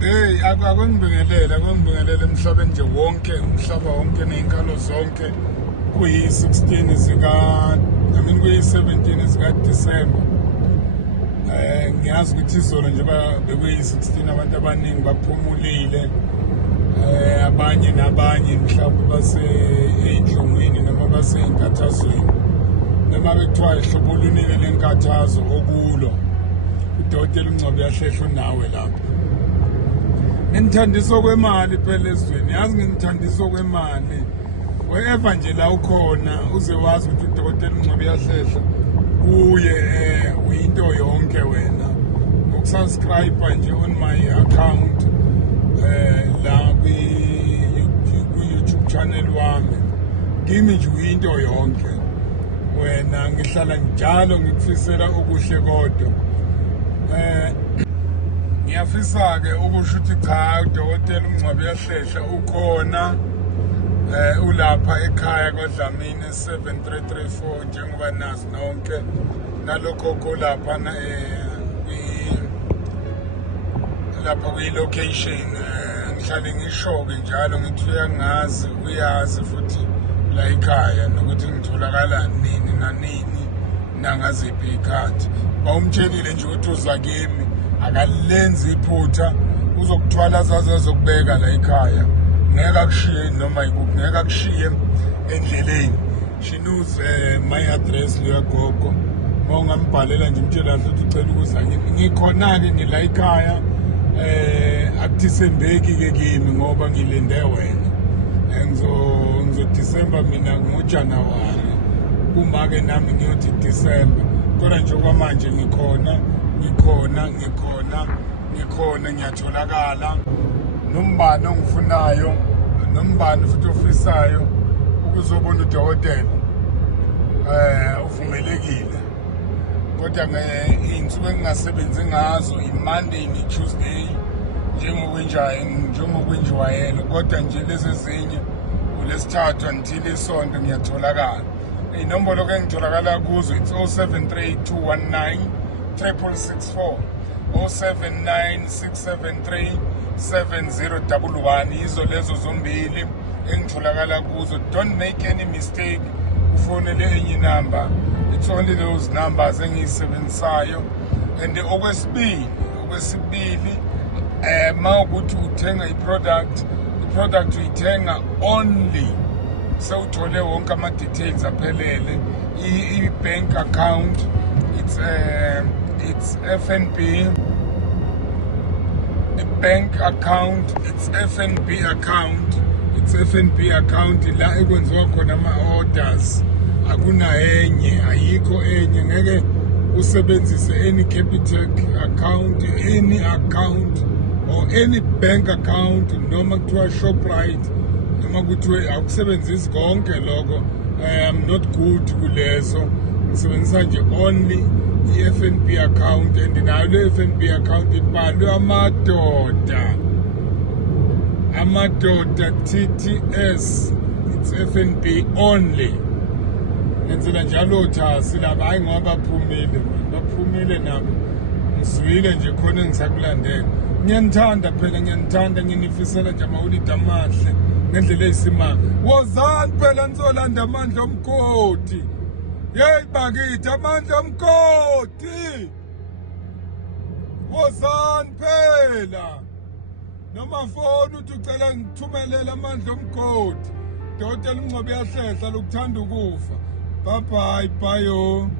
Hey, akungibingelela emhlabeni nje wonke, umhlaba wonke nezinkalo zonke kuyi-16 kuyi-17 zika December. Ngiyazi ukuthi izolo nje bekuyi-16 abantu abaningi baphumulile. Abanye mhlawumbe base-ey'nhlungwini noma base-enkathazweni. Noma bekuthiwa ihlobo oluningi lenkathazo okulo. Udokotela uNgcobo Yahlehla unawe lapho. Ngithandiso kwemali phela ezweni, yazi ngithandiso kwemali. Wherever nje la ukhona uze wazi ukuthi udokotela uNgcobo Yahlehla kuye uyinto yonke wena. Ukusubscribe nje on my account la ku-YouTube channel wami. Kimi nje uyinto yonke. Wena ngihlala njalo ngikufisela okuhle kodwa. Ngiyafisa-ke ukusho ukuthi cha, udokotela uNgcobo Yahlehla ukhona ulapha ekhaya kwaDlamini 7334 njengoba nazi nonke nalokho lapha lapha kwi-location. Ngihlale ngisho-ke njalo ngithi uyazi futhi la ekhaya nokuthi ngitholakala nini nanini nangaziphi ikhathi. Bawumtshelile nje ukuthi uza kimi akalenzi iphutha, uzokuthwala azokubeka la ekhaya, ngeke akushiye noma yikuphi, ngeke akushiye endleleni. She knows my address leya gogo. Mawungambhalela nje umtshela ukuthi ucela ukuza kimi, ngikhona-ke ngila ekhaya. Akuthisembeki-ke kimi ngoba ngilinde wena. Ngizodisemba mina ngoJanuwari, kuma-ke nami ngiyothi Disemba, kodwa nje okwamanje ngikhona, ngiyatholakala. Nombani ongifunayo, nombani futhi ofisayo ukuzobona udokotela uvumelekile. Kodwa iy'nsuku engingasebenzi ngazo i-Monday ne-Tuesday njengokwenjwayelo, kodwa nje lezi ezinye uLesithathu until iSonto ngiyatholakala. Iy'nombolo-ke engitholakala kuzo it's 0732196664, 0796737011. Yizo lezo zombili engitholakala kuzo. Don't make any mistake ufonele enye inamba. It's only those numbers engiyisebenzisayo. And okwesibili mawukuthi uthenga i-product uyithenga only sewuthole wonke ama-details aphelele. I-bank account it's FNB. Bank account it's FNB account la ekwenziwa khona ama-orders. Akunayenye, ayikho enye. Ngeke usebenzise any Capitec account, any account or any bank account, noma kuthiwa Shoprite, noma kuthiwe akusebenzisi konke lokho. I am not good kulezo. Ngisebenzisa nje only i-FNB account, and nayo le FNB account ibhalwe amadoda TTS. It's FNB only. Ngenzela njalo thasi laba, hayi ngoba baphumile nabo. Ngizwile nje khona engisakulandela. Ngiyanithanda phela, nginifisela nje amawulidi amahle ngendlela eyisimanga. Wozani phela nizolanda amandla omgodi. Hey bakithi, amandla omgodi. Wozani phela. Noma fona uthi ucela ngithumelele amandla omgodi. Dokotela uNgcobo Yahlehla lokuthanda ukufa. Bye bye, bye yo.